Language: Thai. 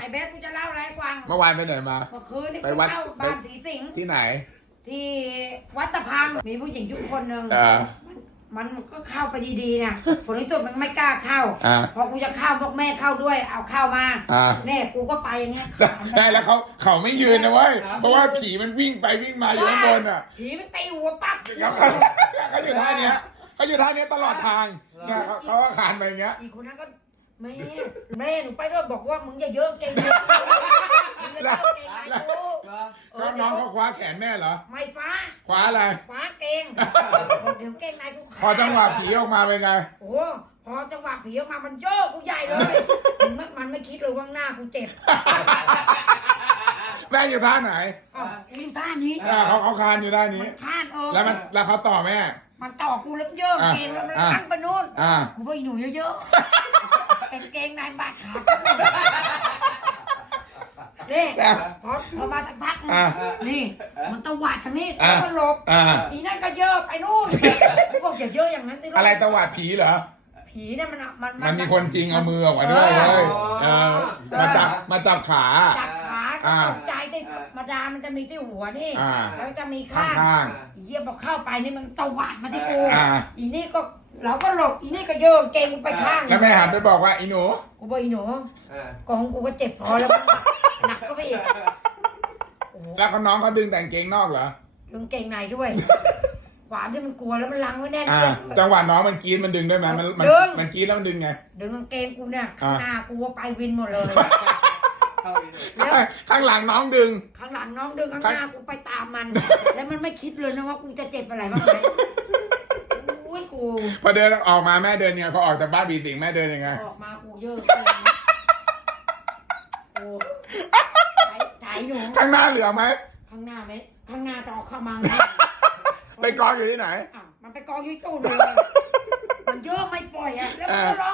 ไอ้เบสกูจะเล่าอะไรให้ฟังเมื่อวานไปไหนมา เมื่อคืนนี่ไปกูวัด เข้าไปบ้านผีสิงที่ไหน ที่วัดตะพังมีผู้หญิงอยู่คนหนึ่งเออ มันมันก็เข้าไปดีๆนะผลที่สุดมันไม่กล้าเข้า อ่าพอกูจะเข้าบอกแม่เข้าด้วย เอาเข้ามาอ่า แน่กูก็ไปอย่างเงี้ยได้แล้วเขาเขาไม่ยืนนะเว้ย เพราะว่าผีมันวิ่งไปวิ่งมาอยู่ข้างบนอะผีมันตีหัวปั๊บแล้วเขาเขาอยู่ท่าเนี้ยเขาอยู่ท่าเนี้ยตลอดทางเนี่ยเขาเขาก็คานไปอย่างเงี้ย อีกคนนั้นก็ แม่แม่หนูไปด้วยบอกว่ามึงอย่าเยอะเก่งเลยมึงอย่าเยอะเก่งไอ้กูเอแล้วอน้องเขาคว้าแขนแม่เหรอ ไม่ฟ้าคว้าอะไร ฟ้าเก่งเดี๋ยวเก่งในกูขาด พอจังหวะผีออกมาเป็นไง โอ้พอจังหวะผีออกมามันโยกกูใหญ่เลย มันไม่มันไม่คิดเลยว่าหน้ากูเจ็บแม่อยู่ท่าไหนอ้าวกูอยู่ท่านี้อ่าเขาเขาคานอยู่ท่านี้ มันคาดเออแล้วมันแล้วเขาต่อแม่ มันต่อกูแล้วมันโยกอะเกงแล้วมันอะลั่งไปนู่นอ่า กูบอกอีหนูเยอะ ๆกางเกงในบาดขานี่แล้วพอพอมาสักพักนึงอะนี่ มันตวัดทางนี้อะ แล้วก็หลบอ่า อีนั่นก็เยอะไปนู่นกูบอกอย่าเยอะอย่างนั้นติอะไรตวาดผีเหรอ ผีเนี่ยมันอะมัน มันมีคนจริงเอามือออกมาด้วยเลยเออมาจับ มาจับขา จับขาก็อ่าตกใจที่ธรรมดามันจะมีที่หัวนี่อ่า แล้วจะมีข้าข้างงอีเหี้ยบอกเข้าไปนี่มันตวัดมาที่กูอ่า อีนี่ก็ เราก็หลบอีนี่ก็โยนเกงไปข้างแล้วแม่หันไปบอกว่าอีหนูกูบอกอีหนูกองกูก็เจ็บพอแล้วมันหนักก็ไปอีกโอ้โหแล้วเขาน้องเขาดึงแต่งเกงนอกเหรอ ดึงเกงในด้วยความที่มันกลัวแล้วมันลังไว้แน่นอ่าเจ็บจังหวะน้องมันกรีดมันดึงได้ไหมมันมันดึง มันกรีดแล้วมันดึงไง ดึงกางเกงกูเนี่ยอ่าข้างหน้ากูว่าไปวินหมดเลยแล้ว ข้างหลังน้องดึง ข้างหลังน้องดึงข้างหน้ากูไปตามมัน แล้วมันไม่คิดเลยนะว่ากูจะเจ็บอะไรบ้างไหมอุ้ยกู พอเดินออกมาแม่เดินยังไงพอออกจากบ้านบีติงแม่เดินยังไง ออกมากูเยอะโอ้ถ่าถ่หนูข้างหน้าเหลือไหมข้างหน้าไหมข้างหน้าจะออกข้ามังไปกองอยู่ที่ไหนมันไปกองอยู่ยตู้เลย มันเยอะไม่ปล่อยอะ แล้วก็ร้อง